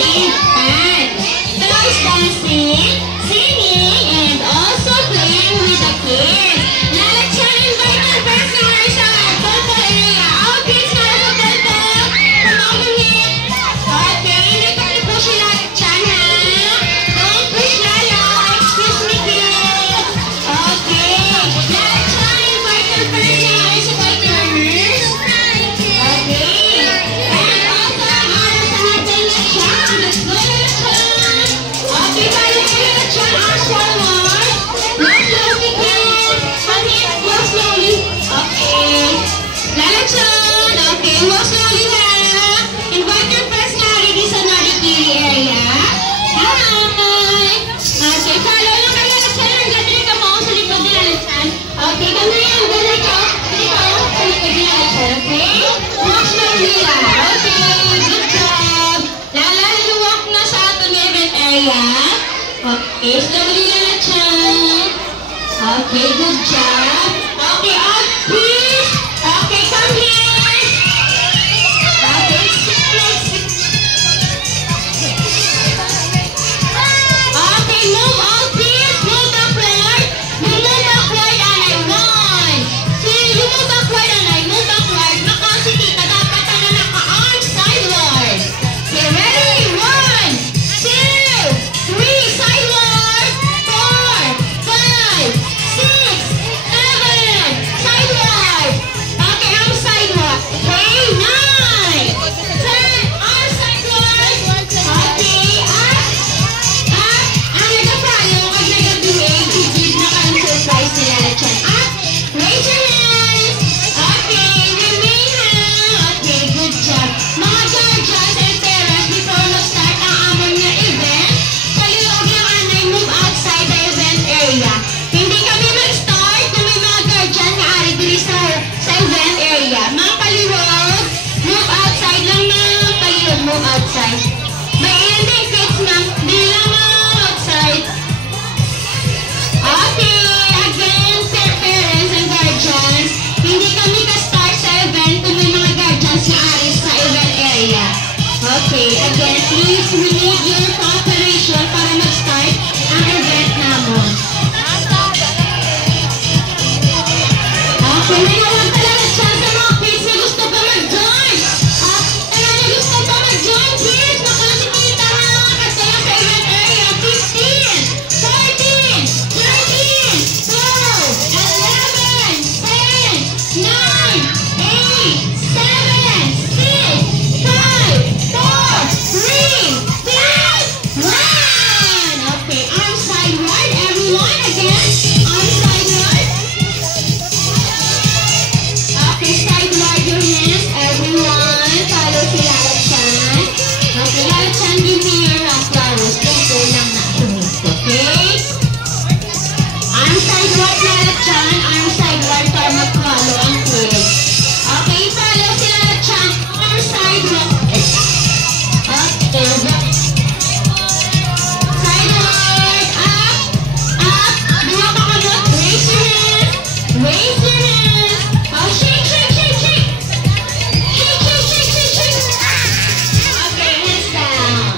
same hand. Close dancing, singing, and also playing with the kids. Lalakyan, invite our customers sa purple area. Oh, kids na sa purple. Pumamangit. Okay, hindi ka push yung lalakyan, ha? Don't push lala. Excuse me, kids. Okay. Lalakyan, invite our customers sa customers. Okay. And also, para sa natin lalakyan. Let's go, lalakyan. Okay, tayo kayo lalakyan. Ask one more. Go slowly, kids. Pangit, go slowly. Okay. Lalakyan. Okay, walk slowly, ha? Invite your personality sa Narikiri area. Hi! Okay, follow lang kayo lalakyan. Ang ganda ka mo sa likod ni lalakyan. Okay, kami ang ganda ko. Dito, sa likod ni lalakyan. Okay? Walk slowly, ha? Okay, good job. Walk na sa ating event area. Okay, slowly lalakyan. Okay, good job. Okay, up, please. Okay, come here. Okay, sit next. Okay, move all, please. Move backward. You move backward and I run. See, you move backward and I move backward. Naka, si tita, dapat na naka-arm sideward. Okay, ready? 1, 2, 3, sideward. 4, 5, 6, 7, sideward. Okay, arm sideward. Okay, 9, 10, arm sideward. Okay, up. Ang nagpapayo pag nag-behave, bibig na kang surprise nila lalakyan. Up. Raise your hands. Okay, remain hang. Okay, good job. Mga guardians and parents, before mag-start ang amon nga event, kaliwag lang anay move outside the event area. Hindi kami mag-start kung may mga guardian nga ari diri sa event area. Mga paliwag, move outside lang na. Paliwag, move outside. May ending kids ma'am, di lang mga outside. Okay, again, parents and guardians, hindi kami ka-start sa event kung may mga guardians na ari sa event area. Okay, again, please, we need your cooperation para mag-start ang event namin. Okay, may nawag talaga siya sa mga kids na gusto pa mag-join. Kaya na gusto pa mag-join, kids, nakasikita na kasi lang sa event area. 15, 14, 13, 12, 11, 10, 9, 8, 7, 6, 5, 4, 3, 2, 1. Okay, arm sideward, everyone, again, arm sideward. Okay, sideward your hands, everyone. Follow si lalakyan. Okay, lalakyan, give me your flowers. Dito lang na tumit, okay? Arm sideward lalakyan, arm sideward para mag-follow ang kids. Okay, follow si lalakyan, arm sideward. Okay, sideward, up, up. Dua ka kamot, raise your hands. Raise your hands. Oh, shake, shake, shake, shake. Shake, shake, shake, shake, shake. Okay, hands down.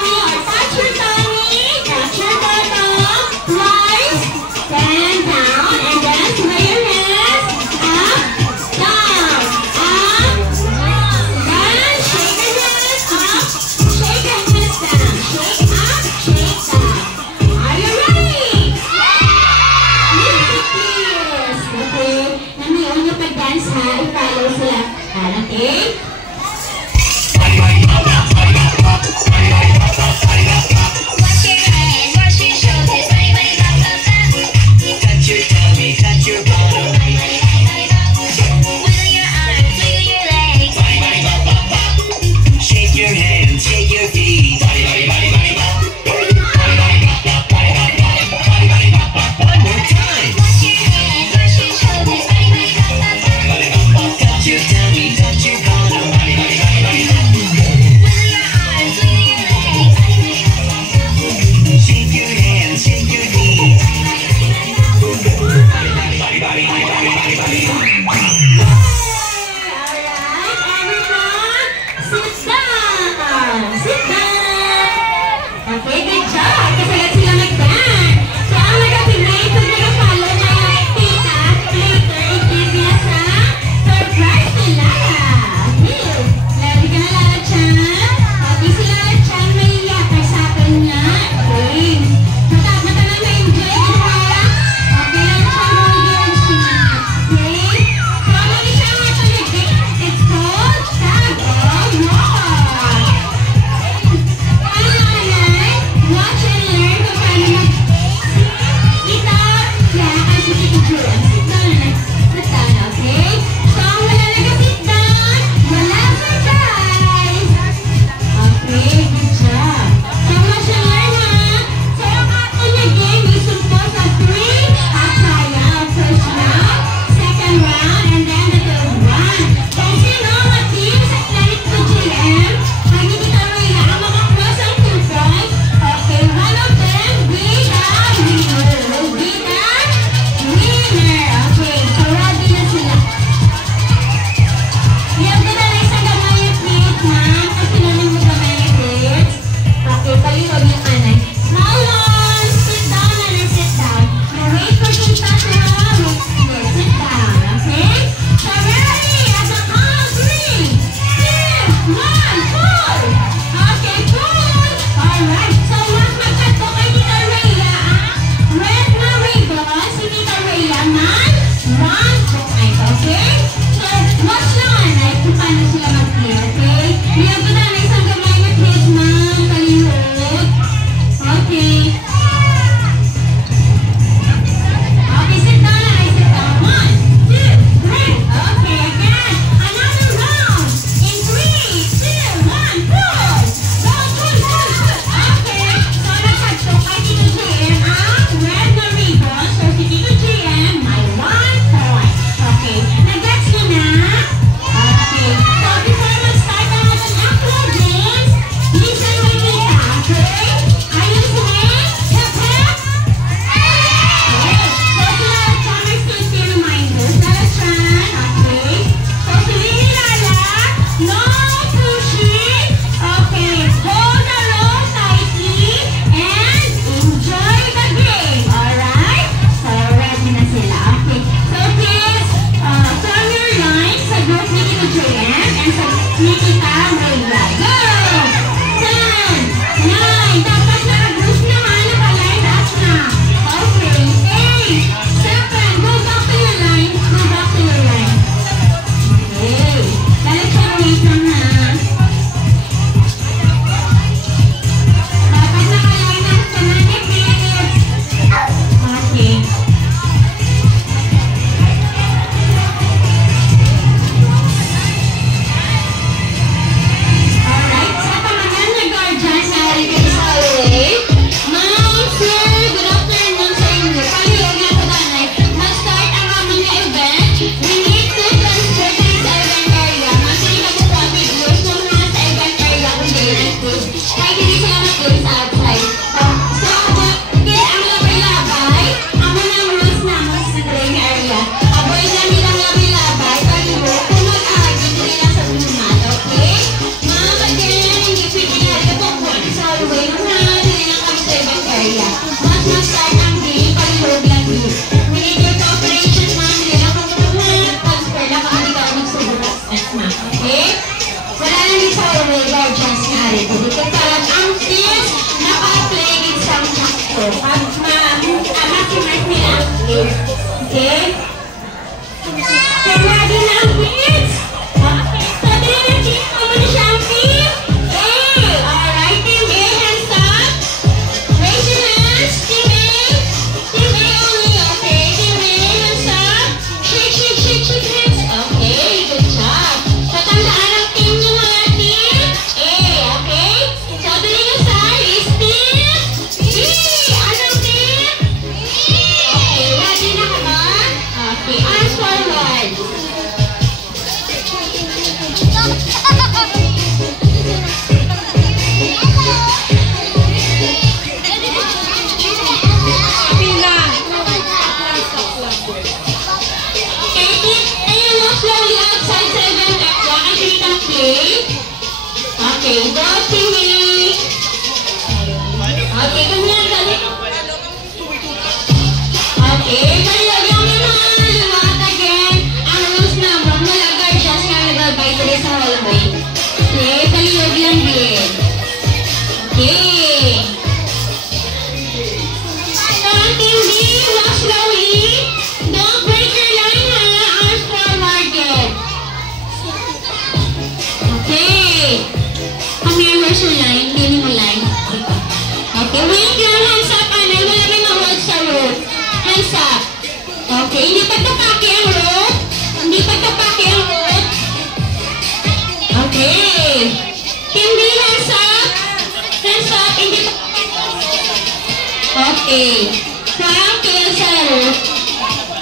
tummy or touch your tummy, touch your bottom, twice, then down, and then sway your hands, up, down, up, then shake your hands up, shake your hands down, shake up, shake down. Are you ready? Yes! Okay, nanayon niyo pag-dance ha, i-follow sila. Okay? Wash your hands, wash your shoulders, body, body, bop, bop, bop. Touch your tummy, touch your bottom. Body, body, body, body, bop. Wiggle your arms, wiggle your legs. Body, body, bop, bop, bop. Shake your hands, shake your feet. Body, body, body, body, bop. Body, body, bop, bop, body, body, bop, body, body, bop, bop. One more time. Wash your hands, wash your shoulders, body, body, bop, bop, bop. Body, bop, bop. Touch your tummy, touch your bottom. Body, body, body, body, bop. Wiggle your arms, wiggle your legs. Body, body, bop, bop, bop. Shake your hands, shake your feet. Body, body, body, body, bop. Body, body, body, body, body, body, body, body. Alright, everyone, sit down. Sit down. Okay, good job. Kasagat sila mag-dance. So, ang nag-activate, pag nag-follow na yung tita, later, i-give niya sa surprise nila. Okay. Ready ka na, Lala Chan? Okay, si Lala Chan may yakay sa akin niya. Okay. Mata na na-enjoy niya, ha? Okay, Lala Chan, mag-enjoy siya. Okay. So, ano ni siya mga talagay? It's called Tag of War. Watch and learn kung paano ito, yakay si Tito Juan. Sit down, okay? So, wala nag-sit down, wala surprise. Okay, good job. So, watch and learn ha. So, ang ating na game is supposed to 3 at trial. First round, second round, and then the third round. Kasi no, what teams at Planet to GM, pag hindi ka rin ang makakross ang 2 points, okay, one of them be the winner. Will be the winner. Okay, so ready na sila. Yan ka na lang isang gamay yung plate, ma'am. Kasi namin mo gamay yung plates. Okay, paliwag yung anay. Small ones, sit down and sit down. You wait for Tita to sit down, okay? So ready, at the count 3, 2, 1, pull! Okay, pull! Alright, so mas magkato kay Tita Rhea, red na ribbon, si Tita Rhea man, 1 point, okay? So, watch lang anay kung paano sila mag-play, okay? Liyan ko na isang gamay na plate, ma'am, paliwag. Okay, hindi pagtapaki ang rope. Hindi pagtapaki ang rope. Okay. Team B, hands up. Hands up, hindi pagtapaki. Okay. From tail sa rope.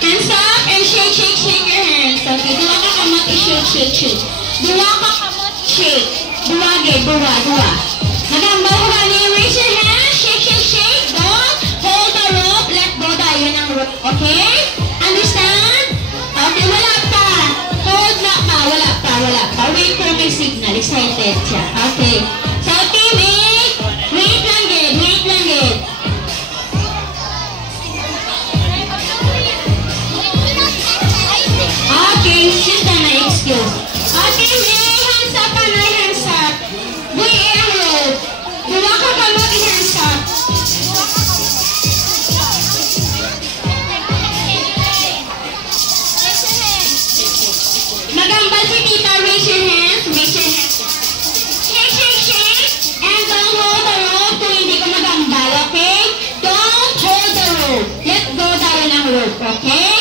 Hands up and shake, shake, shake your hands. Okay, dua ka kamot, i-shake, shake, shake. Dua ka kamot, shake. Dua, dua. Magamba ko ba niyo? Raise your hands, shake, shake, shake. Don't hold the rope, let go tayo ng rope. Okay? Understand? Okay, wala pa. Hold na pa, wala pa. Wait for my signal, excited siya. Okay. So, team A, wait lang gid. Okay, shit na na excuse. Okay, hands up, panay, hands up. Boy, ang rope. Dua ka kamot, hands up. Magambal si tita, raise your hands. Shake, shake, shake. And don't hold the rope kung hindi ka magambal, okay? Don't hold the rope. Let go tayo ng rope, okay?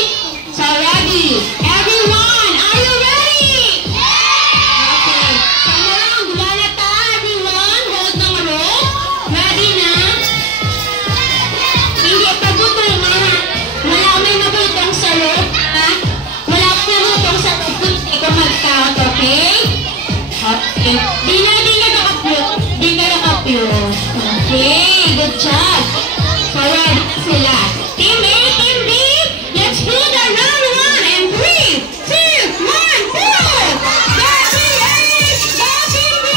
So, ready? Everyone, are you ready? Okay. Come around, dula na ta. Everyone, hold ng rope. Ready na? Hindi pa butol na. Wala may mabutong sa rope, ha? Wala pa mabutong sa rope. Hindi ko mag-count, okay? Okay. Di na nakapyot. Okay, good job. So, ready sila. Team A, Team B, let's do the round 1 and 3, 2, 1, go! Go Team A! Go Team B!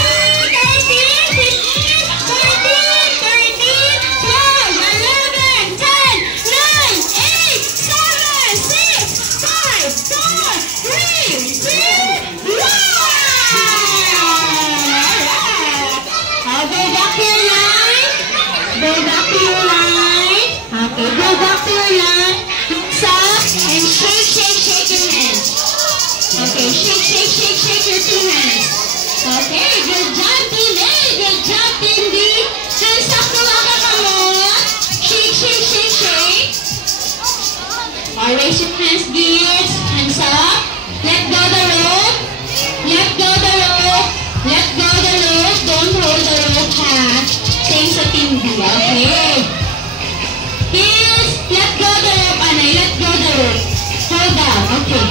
13, 15, 14, 13, 12, 11, 10, 9, 8, 7, 6, 5, 4, 3, 2, 1! Alright. Go back to your line. Go back to your line. Okay, go back to your line. Stop and shake, shake, shake your hands. Okay, shake, shake, shake, shake your two hands. Okay, good job, Team A. Good job, Team B. Hands up, dua ka kamot. Shake, shake, shake, shake. Raise your hands, gears. Hands up. Let go the rope. Let go the rope. Let go the rope. Don't hold the rope, ha? Same sa Team B, okay? Gears, let go the rope, Anay. Let go the rope. Hold down, okay.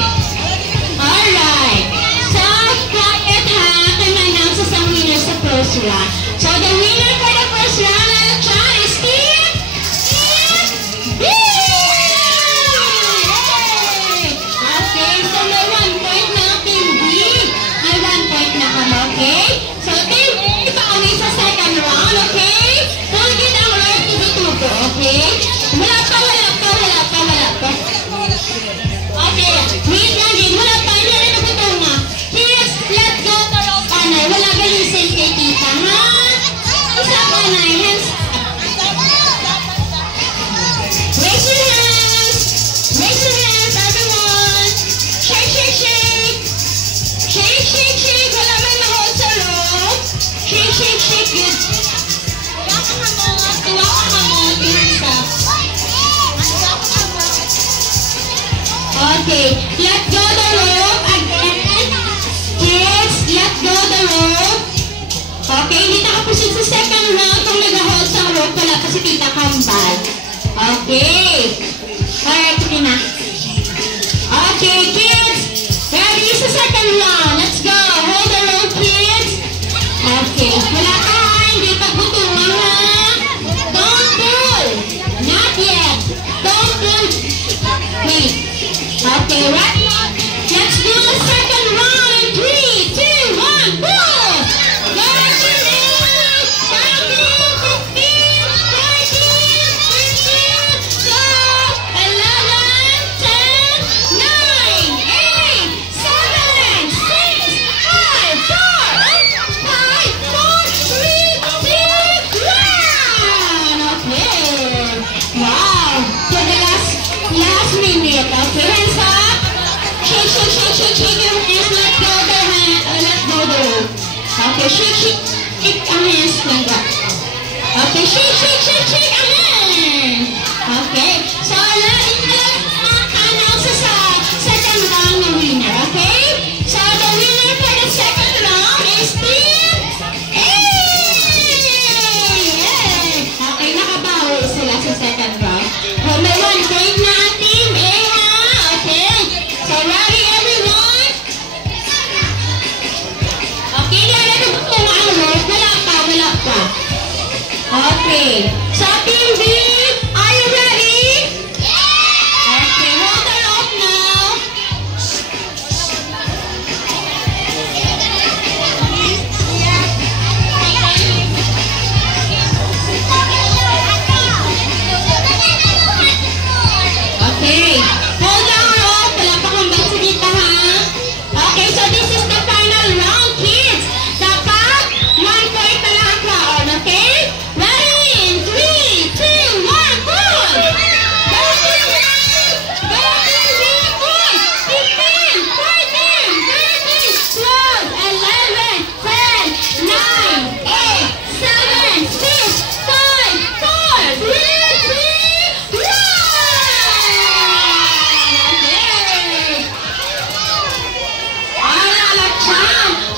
Alright. So, quiet, ha? Kaya sa isang winner sa first round. So, the winner for the first round, is Team B! Okay, so may 1 point na Team B. May 1 point na kami, okay? So, Team B, pauwi sa second round, okay? Hold it ang rope tubo-tubo, okay? Wala pa. Okay, wait lang din. Wala pa, hindi rin nabutunga. Kids, let go the rope, Anay. Wala galisin kay tita, ha? Isa pa, Anay. Hands up. Raise your hands. Raise your hands, everyone. Shake, shake, shake. Shake, shake, shake. Wala may ma-hold sa rope. Shake, shake, shake. Good. Tuwa ka kamot. Hands up. Okay, let go the rope again. Kids, let go the rope. Okay, hindi nakapusin sa second round kung nag-hold sa rope. Wala pa si Tita Kambal. Okay. Alright, sige na. Okay, kids. Ready sa second round. Let's go. Hold the rope, kids. Okay. Wala ka, ha? Hindi pagbutungan, ha? Don't pull. Not yet. Don't pull. Wait. Okay, right? Let's do the second round in 3, 2, 1, go! Go, Team A! 13, 15, 14, 13, 12, 11, 10, 9, 8, 7, 6, 5, 4, 3, 2, 1! Okay. Wow. For the last minute, okay? Hands up. Shake your hands. Let go the hand. Let go the rope. Okay, shake ang hands lang ba? Okay, shake ang hands. Okay. So, let's count out Okay. So, Team B, are you ready? Okay, water off now. Okay. Hold down rope. Wala pa kang bag sa dito, ha? Okay, so this is the final round, kids. Dapat 1 point na lang ang crown, okay? Ready? In 3, 2, 1, go! Go, Team B! Go, Team B! Good! 15, 14, 13, 12, 11, 10, 9, 8, 7, 6, 5, 4, 3, 2, 1!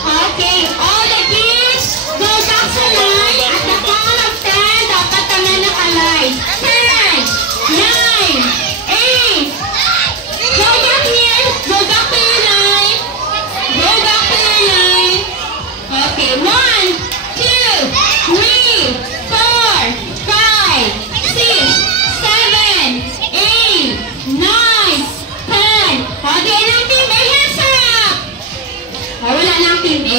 Okay, all the kids, go back sa line. At the count of 10, dapat kami naka-line. 10, 9, 8, go back here, go back to your line. Go back to your line. Okay, 1, 2, 3, 4, 5, 6, 7, 8, 9, 10. Okay, ng team A, hands up. Oh, wala ng team A.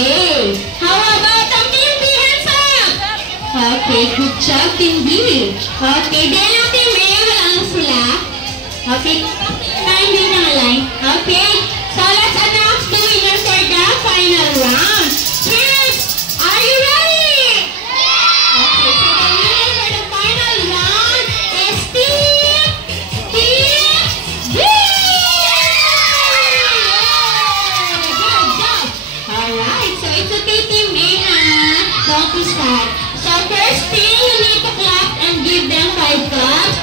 How about ang team B, hands up? Okay, good job, team B. Okay, then ang team A, wala lang sila. Okay, time din ang line. Okay, so let's announce the winner for the final round. Kids, are you ready? Okay, so the winner for the final round is Team B! Good job! Alright, so it's okay, Team A, ha? Don't be sad. So first thing, you need to clap and give them 5 claps.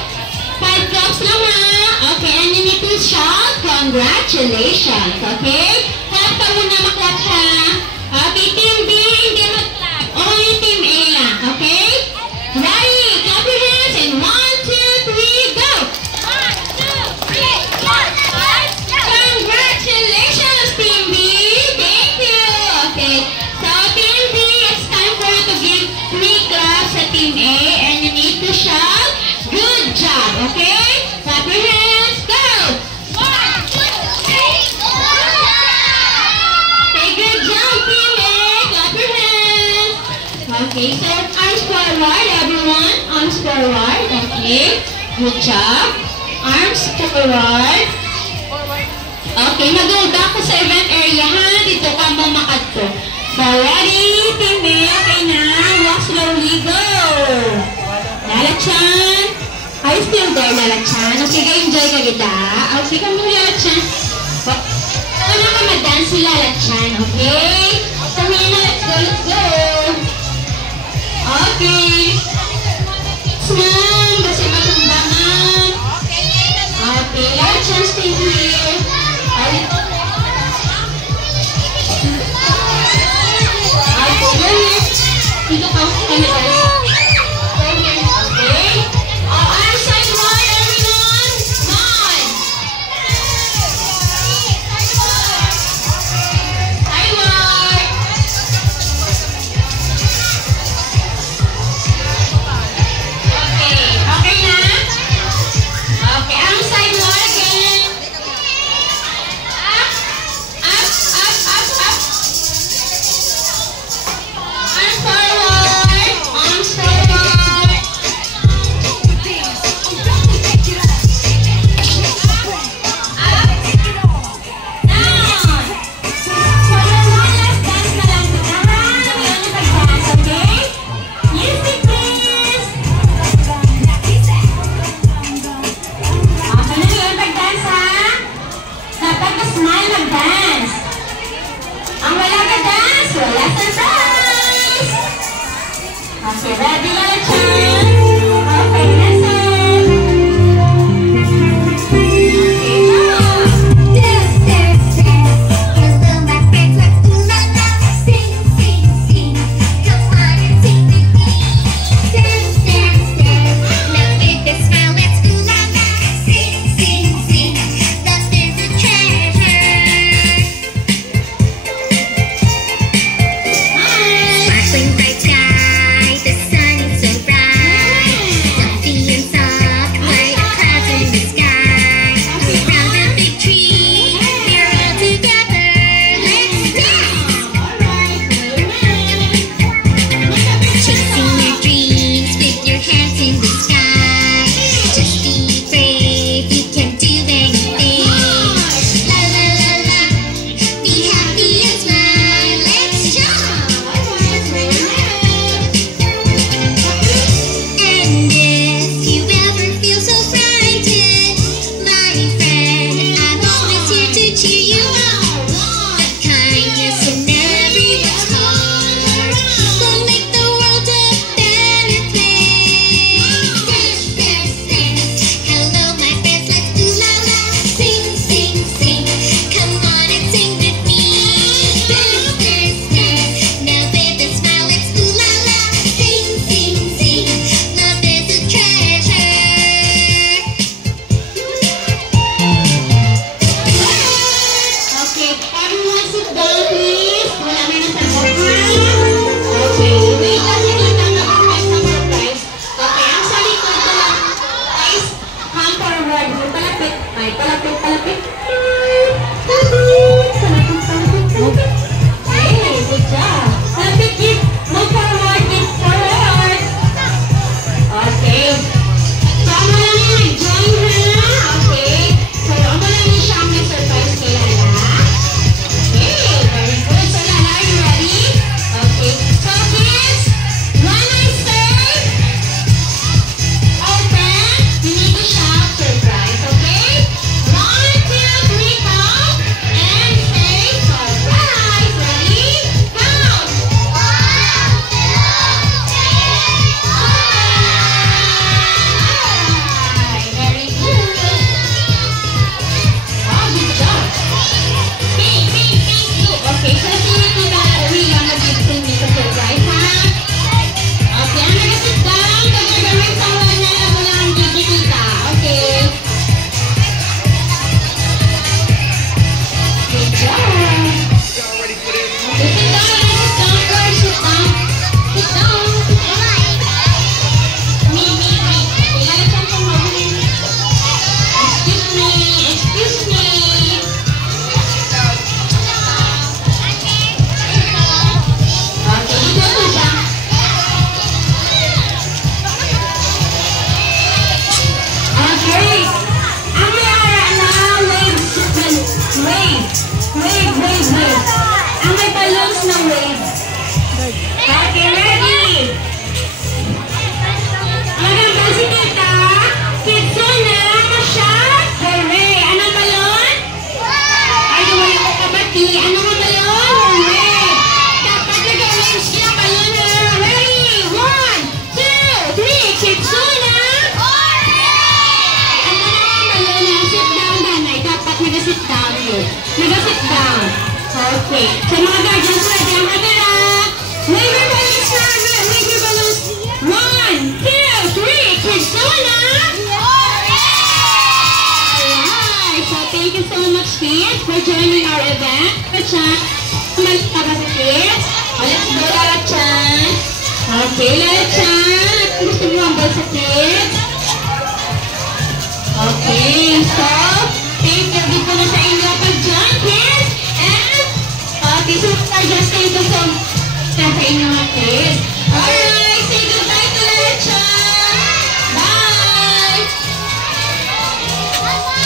5 claps lang, ha? Okay, and you need to shout, congratulations, okay? Clap ka muna, maklap, ha? Okay, Team B, hindi mag-clap. Only Team A lang, okay? Ready? Clap your hands and 1, 2, 3, go! 1, 2, 3, 4, 5, congratulations, Team B! Thank you! Okay, so Team B, it's time for you to give 3 claps sa Team A and you need to shout, good job, okay? Clap your hands, go! 1, 2, 3, 4, okay, good job, Team A! Clap your hands! Okay, so arms forward, everyone. Arms forward, okay? Good job. Arms forward. Okay, mag-go back ko sa event area, ha? Dito ka mamakat ko. So, ready? Team A, okay na? Walk slowly, go! Lala-chan. Are you still there, Lala-chan? Okay, ka-enjoy ka kita. Okay, ka mo, Lala-chan. Ano ka mag-dance si Lala-chan, okay? So, let's go, let's go! Okay. Smile, kasi matumbangan. Okay, Lala-chan, stay here. Okay, dito ka, kami guys. Okay. Arms side wide, everyone. One. Side wide. Okay. Okay na? Okay. Arms side wide again. Up. Up, up, up, up. Arms forward. Nag-sit down. Okay. Sa mga guardians, ready ang camera. Wave your balloons na. Wave your balloons. 1, 2, 3. Kids, go na. Alright. So, thank you so much, kids, for joining our event. Chan, umalis ka ba sa kids? Let's go, Lara Chan. Okay, Lara Chan. Gusto mo ang ball sa kids? Okay, so, thank you din po na sa inyo pag-join, kids. And, okay, so, just thank you so much sa inyo mga kids. Alright.